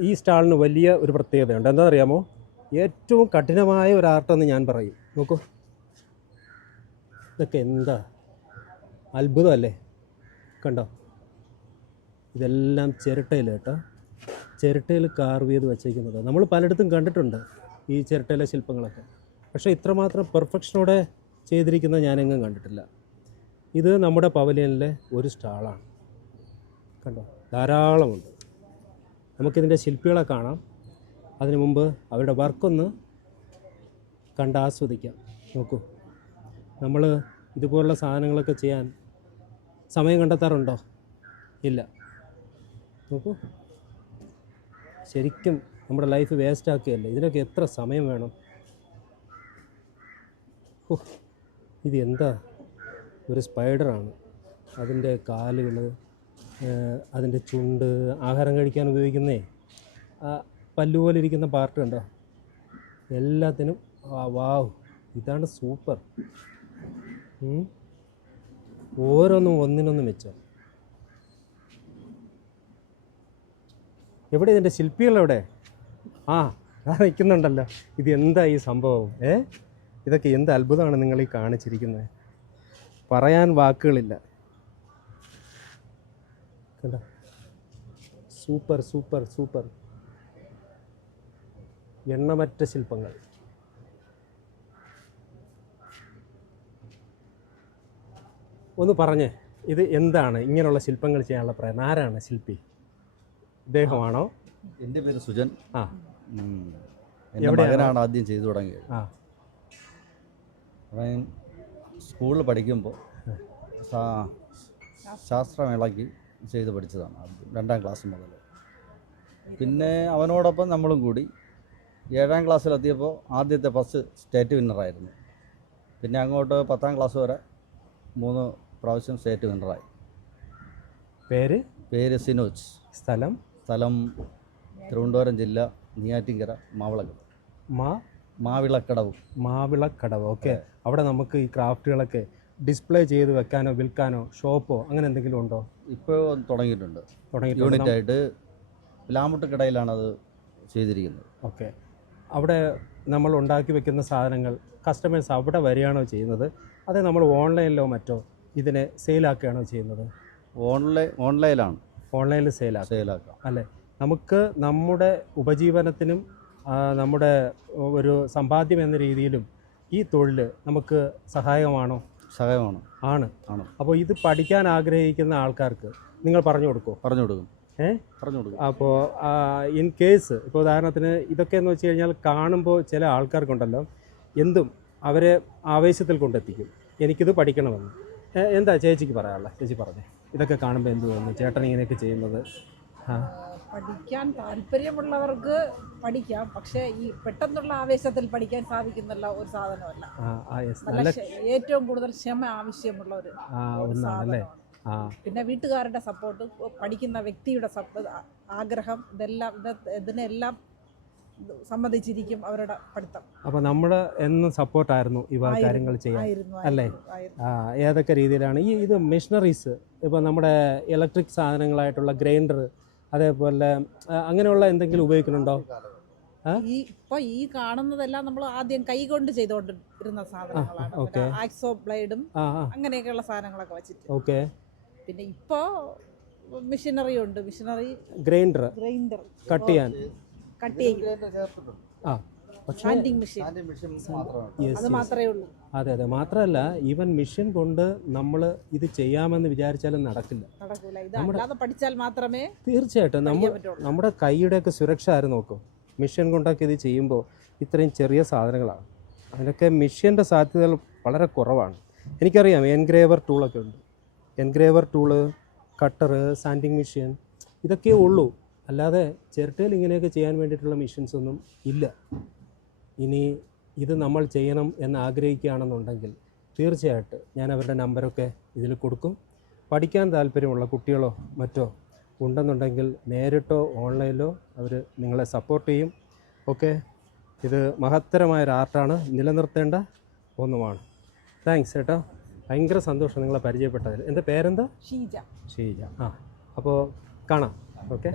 ഈ സ്റ്റാളിന് വലിയ ഒരു പ്രത്യേകതയുണ്ട്. എന്താണെന്നറിയാമോ? ഏറ്റവും കഠിനമായ ഒരു ആർട്ടെന്ന് ഞാൻ പറയും. നോക്കൂ. ഇതൊക്കെ എന്താ? അത്ഭുതമല്ലേ? കണ്ടോ? ഇതെല്ലാം ചിരട്ടയിൽ കേട്ടോ. ചിരട്ടയിൽ കാർവ് ചെയ്ത് വച്ചേക്കുന്നത് നമ്മൾ പലയിടത്തും കണ്ടിട്ടുണ്ട് ഈ ചിരട്ടയിലെ ശില്പങ്ങളൊക്കെ. പക്ഷേ ഇത്രമാത്രം പെർഫെക്ഷനോടെ ചെയ്തിരിക്കുന്നത് ഞാനെങ്ങും കണ്ടിട്ടില്ല. ഇത് നമ്മുടെ പവലിയനിലെ ഒരു സ്റ്റാളാണ്. കണ്ടോ? ധാരാളമുണ്ട്. നമുക്കിതിന്റെ ശില്പികളെ കാണാം. അതിനു മുമ്പ് അവരുടെ വർക്കൊന്ന് കണ്ട് ആസ്വദിക്കാം. നോക്കൂ. നമ്മൾ ഇതുപോലുള്ള സാധനങ്ങളൊക്കെ ചെയ്യാൻ സമയം കണ്ടെത്താറുണ്ടോ? ഇല്ല. നോക്കൂ. ശരിക്കും നമ്മുടെ ലൈഫ് വേസ്റ്റ് ആക്കുകയല്ലേ ഇതിനൊക്കെ എത്ര സമയം വേണം? ഓ ഇത് എന്താ ഒരു സ്പൈഡറാണ്. അതിന്റെ കാലുകൾ അതിന്റെ ചുണ്ട് ആഹാരം കഴിക്കാൻ ഉപയോഗിക്കുന്നേ. പല്ലുപോലെ പല്ല് പോലെ ഇരിക്കുന്ന പാർട്ട് കണ്ടോ? എല്ലാത്തിനും വാവ് ഇതാണ് സൂപ്പർ. ഓരോന്നും ഒന്നിനൊന്നും മെച്ചം. എവിടെ ഇതിന്റെ ശില്പികൾ എവിടെ? ആ ആ നിൽക്കുന്നുണ്ടല്ലോ. ഇത് എന്താ ഈ സംഭവം? ഏ? ഇതൊക്കെ എന്ത് അത്ഭുതമാണ് നിങ്ങൾ ഈ കാണിച്ചിരിക്കുന്നത്? പറയാൻ വാക്കുകളില്ല. കണ്ടോ? Super super super. എണ്ണമറ്റ ശില്പങ്ങൾ. ഒന്ന് പറഞ്ഞേ ഇത് എന്താണ്? ഇങ്ങനെയുള്ള ശില്പങ്ങൾ ചെയ്യാനുള്ള പ്രയത്നം. ആരാണ് ശില്പി? ഇദ്ദേഹമാണോ? എന്റെ പേര് സുജൻ. ആ. എന്റെ? മകനാണ് ആദ്യം ചെയ്തു തുടങ്ങിയത്. ആ. അവൻ സ്കൂളിൽ പഠിക്കുമ്പോൾ ശാസ്ത്രമേളയ്ക്ക് ചെയ്ത് പഠിച്ചതാണ് രണ്ടാം ക്ലാസ് മുതൽ. പിന്നെ അവനോടൊപ്പം നമ്മളും കൂടി ഏഴാം ക്ലാസ്സിലെത്തിയപ്പോൾ ആദ്യത്തെ ഫസ്റ്റ് സ്റ്റേറ്റ് വിന്നറായിരുന്നു പിന്നെ അങ്ങോട്ട് പത്താം ക്ലാസ് വരെ മൂന്ന് പ്രാവശ്യം സ്റ്റേറ്റ് വിന്നറായി പേര്? പേര് സിനോജ്. സ്ഥലം? സ്ഥലം തിരുവനന്തപുരം ജില്ല നീയാറ്റിങ്കര മാവിളക്കട മാ? മാവിളക്കടവ്. മാവിളക്കടവ്. ഓക്കെ. അവിടെ നമുക്ക് ഈ ക്രാഫ്റ്റുകളൊക്കെ ഡിസ്പ്ലേ ചെയ്ത് വെക്കാനോ വിൽക്കാനോ ഷോപ്പോ അങ്ങനെ എന്തെങ്കിലും ഉണ്ടോ? ഇപ്പോൾ തുടങ്ങിയിട്ടുണ്ട്. യൂണിറ്റ് ആയിട്ട് ലാമുട്ടുകടയിലാണ് അത് ചെയ്തിരിക്കുന്നത്. ഓക്കെ. അവിടെ നമ്മൾ ഉണ്ടാക്കി വെക്കുന്ന സാധനങ്ങൾ കസ്റ്റമേഴ്സ് അവിടെ വരികയാണോ ചെയ്യുന്നത്? അതേ നമ്മൾ ഓൺലൈനിലോ മറ്റോ ഇതിനെ സെയിലാക്കുകയാണോ ചെയ്യുന്നത്? ഓൺലൈൻ ഓൺലൈനിലാണ്. ഓൺലൈനിൽ സെയിലാക്കുക. സെയിലാക്കാം അല്ലേ? നമുക്ക് നമ്മുടെ ഉപജീവനത്തിനും നമ്മുടെ ഒരു സമ്പാദ്യം എന്ന രീതിയിലും ഈ തൊഴിൽ നമുക്ക് സഹായകമാണോ? സഹായമാണ് ആണ്. ആണ്. അപ്പോൾ ഇത് പഠിക്കാൻ ആഗ്രഹിക്കുന്ന ആൾക്കാർക്ക് നിങ്ങൾ പറഞ്ഞു കൊടുക്കുമോ പറഞ്ഞു കൊടുക്കും. ഏ? പറഞ്ഞു കൊടുക്കും. അപ്പോൾ ഇൻ കേസ് ഇപ്പോൾ ഉദാഹരണത്തിന് ഇതൊക്കെ എന്ന് വെച്ച് കഴിഞ്ഞാൽ കാണുമ്പോൾ ചില ആൾക്കാർക്കുണ്ടല്ലോ. എന്തും അവരെ ആവേശത്തിൽ കൊണ്ടെത്തിക്കും. എനിക്കിത് പഠിക്കണമെന്ന്. എന്താ ചേച്ചിക്ക് പറയാനുള്ളത്? ചേച്ചി പറഞ്ഞേ. ഇതൊക്കെ കാണുമ്പോൾ എന്ത് തോന്നുന്നു ചേട്ടൻ ഇങ്ങനെയൊക്കെ ചെയ്യുന്നത്? പഠിക്കാൻ താല്പര്യമുള്ളവർക്ക് പഠിക്കാം. പക്ഷേ ഈ പെട്ടെന്നുള്ള ആവേശത്തിൽ പഠിക്കാൻ സാധിക്കുന്നില്ല ഒരു സാധനമല്ല. നല്ല ഏറ്റവും കൂടുതൽ ക്ഷമ ആവശ്യമുള്ള ഒരു ഒന്നാണല്ലേ? സാധനമാണ്. പിന്നെ വീട്ടുകാരുടെ സപ്പോർട്ട് പഠിക്കുന്ന വ്യക്തിയുടെ ആഗ്രഹം ഇതെല്ലാം ഇത് ഇതിനെല്ലാം സംബന്ധിച്ചിരിക്കും സമ്മതിച്ചിരിക്കും അവരുടെ പഠിത്തം. അപ്പൊ നമ്മുടെ എന്നും സപ്പോർട്ടായിരുന്നു ഇവ കാര്യങ്ങൾ ചെയ്യാൻ അല്ലേ? ഏതൊക്കെ രീതിയിലാണ്? ഈ ഇത് മെഷീനറീസ് ഇപ്പൊ നമ്മുടെ ഇലക്ട്രിക് സാധനങ്ങളായിട്ടുള്ള ഗ്രൈൻഡർ അതേപോലെ അങ്ങനെയുള്ള എന്തെങ്കിലും ഉപയോഗിക്കുന്നുണ്ടോ? ഈ ഇപ്പൊ ഈ കാണുന്നതെല്ലാം നമ്മൾ ആദ്യം കൈകൊണ്ട് ചെയ്തുകൊണ്ടിരുന്ന സാധനങ്ങളാണ്. ആക്സോ ബ്ലേഡും അങ്ങനെയൊക്കെയുള്ള സാധനങ്ങളൊക്കെ വെച്ചിട്ട്. ഓക്കെ. പിന്നെ ഇപ്പോ മെഷീനറി ഉണ്ട്. Machinery grinder grinder. കട്ട് ചെയ്യാൻ. കട്ട് ചെയ്യും. ആ. പക്ഷേ അത് അതെ മാത്രമല്ല ഈവൻ മിഷൻ കൊണ്ട് നമ്മൾ ഇത് ചെയ്യാമെന്ന് വിചാരിച്ചാലും നടക്കില്ല. നമ്മുടെ- പഠിച്ചാൽ മാത്രമേ തീർച്ചയായിട്ടും നമ്മൾ നമ്മുടെ കൈയുടെയൊക്കെ സുരക്ഷ ആര് നോക്കും? മിഷൻ കൊണ്ടൊക്കെ ഇത് ചെയ്യുമ്പോൾ ഇത്രയും ചെറിയ സാധനങ്ങളാണ്. അതിനൊക്കെ മിഷ്യന്റെ സാധ്യതകൾ വളരെ കുറവാണ്. എനിക്കറിയാം എൻഗ്രേവർ ടൂളൊക്കെ ഉണ്ട്. Engraver tool cutter sanding machine ഇതൊക്കെ ഉള്ളൂ. അല്ലാതെ ചിരട്ടയിൽ ഇങ്ങനെയൊക്കെ ചെയ്യാൻ വേണ്ടിയിട്ടുള്ള മെഷീൻസ് ഒന്നും ഇല്ല. ഇനി ഇത് നമ്മൾ ചെയ്യണം എന്ന് ആഗ്രഹിക്കുകയാണെന്നുണ്ടെങ്കിൽ തീർച്ചയായിട്ട് ഞാൻ അവരുടെ നമ്പരൊക്കെ ഇതിൽ കൊടുക്കും. പഠിക്കാൻ താല്പര്യമുള്ള കുട്ടികളോ മറ്റോ ഉണ്ടെന്നുണ്ടെങ്കിൽ നേരിട്ടോ ഓൺലൈനിലോ അവർ നിങ്ങളെ സപ്പോർട്ട് ചെയ്യും. ഓക്കെ? ഇത് മഹത്തരമായൊരു ആർട്ടാണ്. നിലനിർത്തേണ്ട ഒന്നുമാണ്. താങ്ക്സ് ചേട്ടാ. ഭയങ്കര സന്തോഷം നിങ്ങളെ പരിചയപ്പെട്ടതിൽ. എന്റെ പേരെന്താ? ഷീജ. ഷീജ. ആ അപ്പോൾ കാണാം. ഓക്കെ?